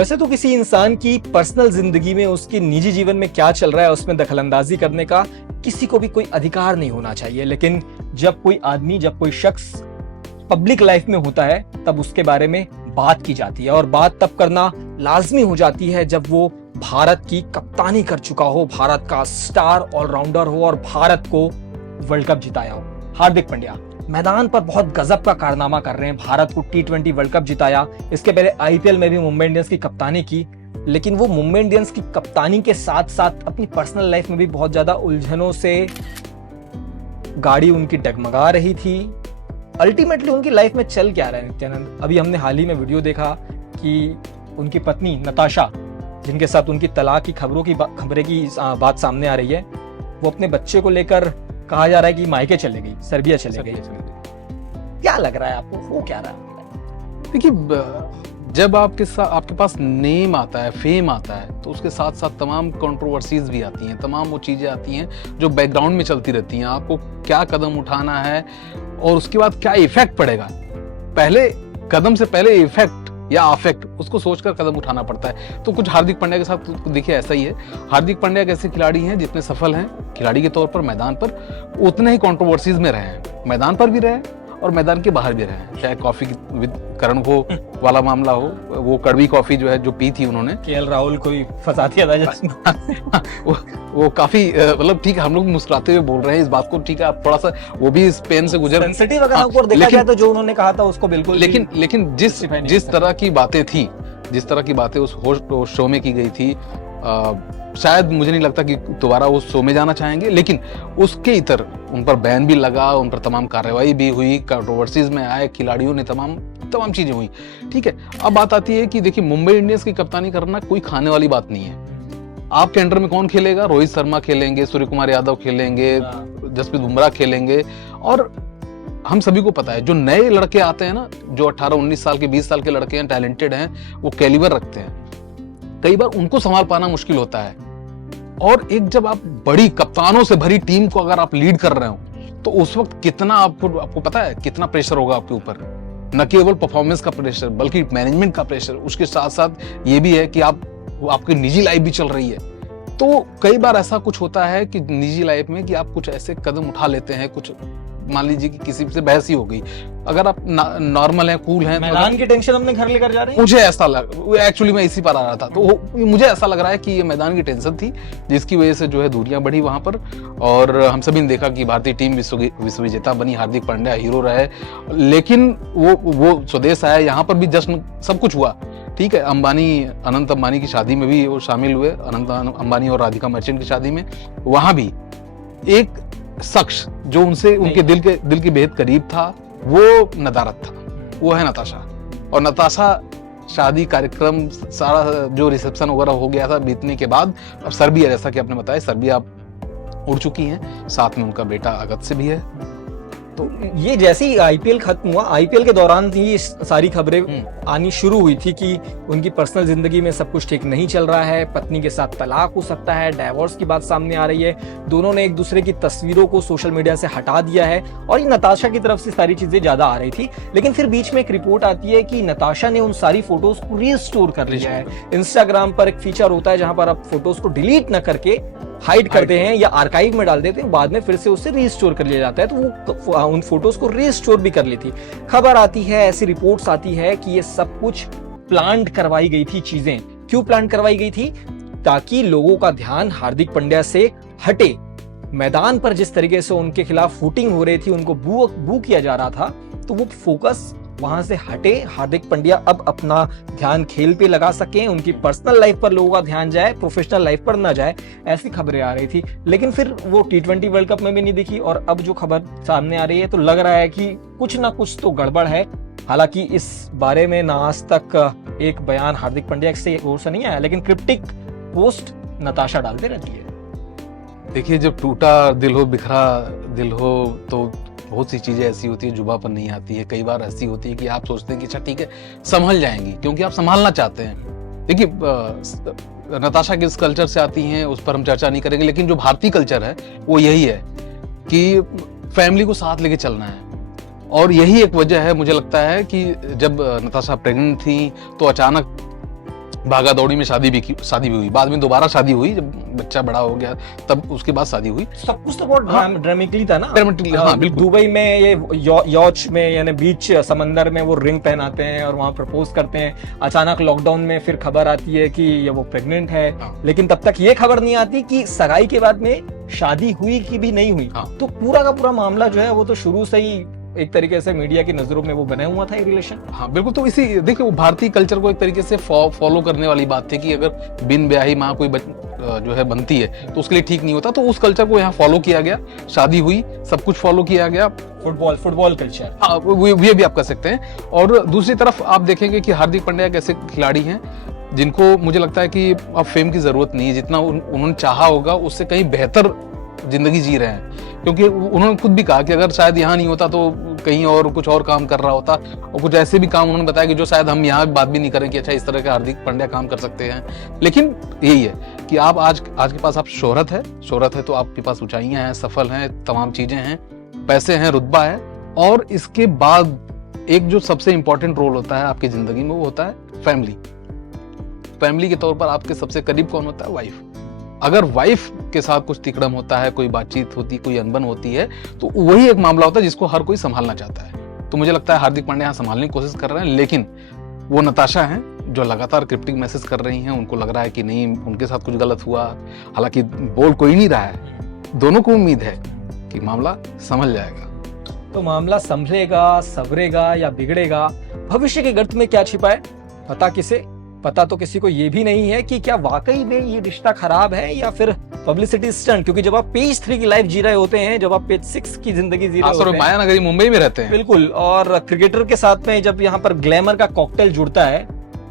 वैसे तो किसी इंसान की पर्सनल जिंदगी में, उसके निजी जीवन में क्या चल रहा है, उसमें दखलंदाजी करने का किसी को भी कोई अधिकार नहीं होना चाहिए। लेकिन जब कोई आदमी, जब कोई शख्स पब्लिक लाइफ में होता है, तब उसके बारे में बात की जाती है। और बात तब करना लाजमी हो जाती है जब वो भारत की कप्तानी कर चुका हो, भारत का स्टार ऑलराउंडर हो और भारत को वर्ल्ड कप जिताया हो। हार्दिक पांड्या मैदान पर बहुत गजब का कारनामा कर रहे हैं, भारत को T20 वर्ल्ड कप जिताया। इसके पहले IPL में भी मुंबई इंडियंस की कप्तानी की, लेकिन वो मुंबई इंडियंस की कप्तानी के साथ साथ अपनी पर्सनल लाइफ में भी बहुत ज्यादा उलझनों से गाड़ी उनकी डगमगा रही थी। अल्टीमेटली उनकी लाइफ में चल क्या रहा है नित्यानंद? अभी हमने हाल ही में वीडियो देखा कि उनकी पत्नी नताशा, जिनके साथ उनकी तलाक की खबरें की बात सामने आ रही है, वो अपने बच्चे को लेकर कहा जा रहा है कि मायके चले गई, सर्बिया चले गई। क्या लग रहा है आपको, हो क्या रहा है? देखिए, जब आपके पास नेम आता है, फेम आता है, तो उसके साथ साथ तमाम कंट्रोवर्सीज भी आती हैं, तमाम वो चीज़ें आती हैं जो बैकग्राउंड में चलती रहती हैं। आपको क्या कदम उठाना है और उसके बाद क्या इफेक्ट पड़ेगा, पहले कदम से पहले इफेक्ट या अफेक्ट, उसको सोचकर कदम उठाना पड़ता है। तो कुछ हार्दिक पांड्या के साथ देखिए ऐसा ही है। हार्दिक पांड्या एक ऐसे खिलाड़ी हैं जितने सफल हैं खिलाड़ी के तौर पर मैदान पर, उतने ही कंट्रोवर्सीज में रहे हैं, मैदान पर भी रहे और मैदान के बाहर भी रहे हैं। चाहे कॉफी विद करण को वाला मामला हो, वो कड़वी कॉफी जो है जो पी थी उन्होंने, KL राहुल को ही फंसा दिया था वो काफी मतलब ठीक है, हम लोग मुस्कुराते हुए बोल रहे हैं इस बात को, ठीक है, आप थोड़ा सा वो भी इस पेन से गुजर सेंसिटिव अगर आपको देखा जाए तो जो उन्होंने कहा था उसको बिल्कुल, लेकिन जिस तरह की बातें थी, जिस तरह की बातें उस शो में की गई थी, शायद मुझे नहीं लगता कि दोबारा उस शो में जाना चाहेंगे। लेकिन उसके इतर उन पर बैन भी लगा, उन पर तमाम कार्रवाई भी हुई, कंट्रोवर्सीज में आए, खिलाड़ियों ने तमाम चीजें हुई। ठीक है, अब बात आती है कि देखिए, मुंबई इंडियंस की कप्तानी करना कोई खाने वाली बात नहीं है। आपके अंडर में कौन खेलेगा? रोहित शर्मा खेलेंगे, सूर्य कुमार यादव खेलेंगे, जसप्रीत बुमराह खेलेंगे। और हम सभी को पता है, जो नए लड़के आते हैं ना, जो 18-19 साल के, 20 साल के लड़के हैं, टैलेंटेड हैं, वो कैलिबर रखते हैं, कई बार उनको संभाल पाना मुश्किल होता है। और एक जब आप बड़ी कप्तानों से भरी टीम को अगर आप लीड कर रहे हो, तो उस वक्त कितना आपको पता है कितना प्रेशर होगा आपके ऊपर। न केवल परफॉर्मेंस का प्रेशर, बल्कि मैनेजमेंट का प्रेशर। उसके साथ साथ ये भी है कि आपकी निजी लाइफ भी चल रही है। तो कई बार ऐसा कुछ होता है कि निजी लाइफ में कि आप कुछ ऐसे कदम उठा लेते हैं, कुछ मान लीजिए कि किसी से बहस ही हो गई, अगर आप नॉर्मल हैं, कूल हैं, मैदान की टेंशन अपने घर लेकर जा रहे हैं। मुझे ऐसा एक्चुअली मैं इसी पर आ रहा था, तो मुझे ऐसा लग रहा है कि ये मैदान की टेंशन थी, जिसकी वजह से जो है दूरियां बढ़ी वहां पर। और हम सभी ने देखा कि भारतीय टीम विश्व विजेता बनी, हार्दिक पांड्या हीरो रहे, लेकिन वो स्वदेश आया, यहाँ पर भी जश्न सब कुछ हुआ। ठीक है, अनंत अंबानी की शादी में भी वो शामिल हुए, अनंत अंबानी और राधिका मर्चेंट की शादी में, वहां भी एक शख्स जो उनके दिल के बेहद करीब था, वो नदारत था, वो है नताशा। और नताशा शादी कार्यक्रम सारा जो रिसेप्शन वगैरह हो गया था बीतने के बाद, अब सर्बिया, जैसा कि आपने बताया, सर्बिया उड़ चुकी हैं, साथ में उनका बेटा अगस्त से भी है। तो ये जैसे ही IPL खत्म हुआ, IPL के दौरान ही सारी खबरें आनी शुरू हुई थी कि उनकी पर्सनल जिंदगी में सब कुछ ठीक नहीं चल रहा है, पत्नी के साथ तलाक हो सकता है, डाइवोर्स की बात सामने आ रही है, दोनों ने एक दूसरे की तस्वीरों को सोशल मीडिया से हटा दिया है, और ये नताशा की तरफ से सारी चीजें ज्यादा आ रही थी। लेकिन फिर बीच में एक रिपोर्ट आती है कि नताशा ने उन सारी फोटोज को रीस्टोर कर लिया है। इंस्टाग्राम पर एक फीचर होता है जहां पर आप फोटोज को डिलीट न करके हाइड करते हैं या आर्काइव में डाल देते हैं, बाद में फिर से उसे रीस्टोर कर लिया जाता है। तो वो उन फोटोज को रीस्टोर भी कर ली थी। खबर आती है, ऐसी रिपोर्ट्स आती है कि ये सब कुछ प्लांट करवाई गई थी चीजें। क्यों प्लांट करवाई गई थी? ताकि लोगों का ध्यान हार्दिक पांड्या से हटे। मैदान पर जिस तरीके से उनके खिलाफ वोटिंग हो रही थी, उनको बू किया जा रहा था, तो वो फोकस वहां से हटे, हार्दिक पांड्या अब अपना ध्यान खेल पे लगा सकें, उनकी पर्सनल लाइफ पर लोगों का ध्यान जाए, प्रोफेशनल लाइफ पर ना जाए, ऐसी खबरें आ रही थी। लेकिन फिर वो T20 वर्ल्ड कप में भी नहीं दिखी, और अब जो खबर सामने आ रही है तो लग रहा है कि कुछ ना कुछ तो गड़बड़ है। हालांकि इस बारे में ना आज तक एक बयान हार्दिक पांड्या से ओर से नहीं आया, लेकिन क्रिप्टिक पोस्ट नताशा डालते रहती है। देखिए, जब टूटा दिल हो, बिखरा दिल हो, तो बहुत सी चीजें ऐसी होती है जुबां पर नहीं आती है। कई बार ऐसी होती है कि आप सोचते हैं कि अच्छा ठीक है, संभल जाएंगी, क्योंकि आप संभालना चाहते हैं। देखिए, नताशा किस कल्चर से आती हैं उस पर हम चर्चा नहीं करेंगे, लेकिन जो भारतीय कल्चर है वो यही है कि फैमिली को साथ लेके चलना है। और यही एक वजह है, मुझे लगता है, कि जब नताशा प्रेग्नेंट थी तो अचानक भागा दौड़ी में शादी भी हुई, बाद में दोबारा शादी हुई जब बच्चा बड़ा हो गया, तब उसके बाद शादी हुई। सब कुछ तो बहुत ड्रामेटिकली था ना। ड्रामेटिकली, हाँ बिल्कुल। दुबई में ये यॉच में यानी बीच समंदर में वो रिंग पहनाते हैं और वहां प्रपोज करते हैं। अचानक लॉकडाउन में फिर खबर आती है कि ये वो प्रेग्नेंट है, लेकिन तब तक ये खबर नहीं आती कि सगाई के बाद में शादी हुई कि भी नहीं हुई। तो पूरा का पूरा मामला जो है वो तो शुरू से ही एक तरीके से मीडिया की नजरों में वो बना हुआ था ये रिलेशन। हाँ बिल्कुल। तो इसी देखिए वो भारतीय कल्चर को एक तरीके से फॉलो करने वाली बात थी कि अगर बिन ब्याही माँ कोई जो है बनती है तो उसके लिए ठीक नहीं होता, तो उस कल्चर को यहाँ फॉलो किया गया, शादी हुई, सब कुछ फॉलो किया गया। फुटबॉल कल्चर, हाँ ये भी आप कर सकते हैं। और दूसरी तरफ आप देखेंगे कि हार्दिक पांड्या एक ऐसे खिलाड़ी हैं जिनको मुझे लगता है कि अब फेम की जरूरत नहीं है, जितना उन्होंने चाहा होगा उससे कहीं बेहतर जिंदगी जी रहे हैं। क्योंकि उन्होंने खुद भी कहा कि अगर शायद यहाँ नहीं होता तो कहीं और कुछ और काम कर रहा होता, और कुछ ऐसे भी काम उन्होंने बताया कि जो शायद हम यहाँ बात भी नहीं करें कि अच्छा इस तरह का हार्दिक पांड्या काम कर सकते हैं। लेकिन यही है कि आप आज के पास आप शोहरत है तो आपके पास ऊंचाइयां हैं, सफल हैं, तमाम चीजें हैं, पैसे हैं, रुतबा है, और इसके बाद एक जो सबसे इंपॉर्टेंट रोल होता है आपकी जिंदगी में वो होता है फैमिली के तौर पर आपके सबसे करीब कौन होता है? वाइफ। अगर वाइफ के साथ कुछ तिकड़म होता है, कोई बातचीत होती, कोई अनबन होती है, तो वही एक मामला होता है जिसको हर कोई संभालना चाहता है। तो मुझे लगता है हार्दिक पांड्या यहाँ संभालने की कोशिश कर रहे हैं, लेकिन वो नताशा हैं जो लगातार क्रिप्टिक मैसेज कर रही हैं। उनको लग रहा है कि नहीं उनके साथ कुछ गलत हुआ, हालांकि बोल कोई नहीं रहा है। दोनों को उम्मीद है कि मामला संभल जाएगा। तो मामला संभलेगा, सवरेगा या बिगड़ेगा, भविष्य के गर्त में क्या छिपा है पता तो किसी को ये भी नहीं है कि क्या वाकई में ये रिश्ता खराब है या फिर पब्लिसिटी स्टंट। क्योंकि जब आप पेज 3 की लाइफ जी रहे होते हैं, जब आप पेज 6 की जिंदगी जी रहे होते हैं, माया नगरी मुंबई में रहते हैं, बिल्कुल, और क्रिकेटर के साथ में जब यहाँ पर ग्लैमर का कॉकटेल जुड़ता है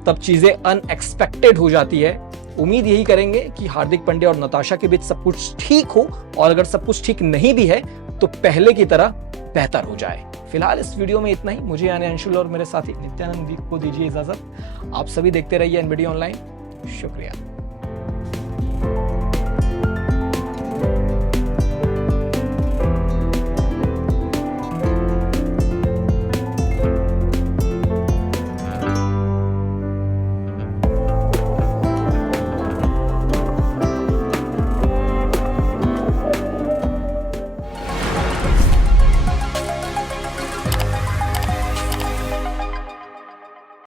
तब चीजें अनएक्सपेक्टेड हो जाती है। उम्मीद यही करेंगे कि हार्दिक पांड्या और नताशा के बीच सब कुछ ठीक हो, और अगर सब कुछ ठीक नहीं भी है तो पहले की तरह बेहतर हो जाए। फिलहाल इस वीडियो में इतना ही। मुझे यानी अंशुल और मेरे साथी नित्यानंद को दीजिए इजाजत। आप सभी देखते रहिए एनबीडी ऑनलाइन। शुक्रिया।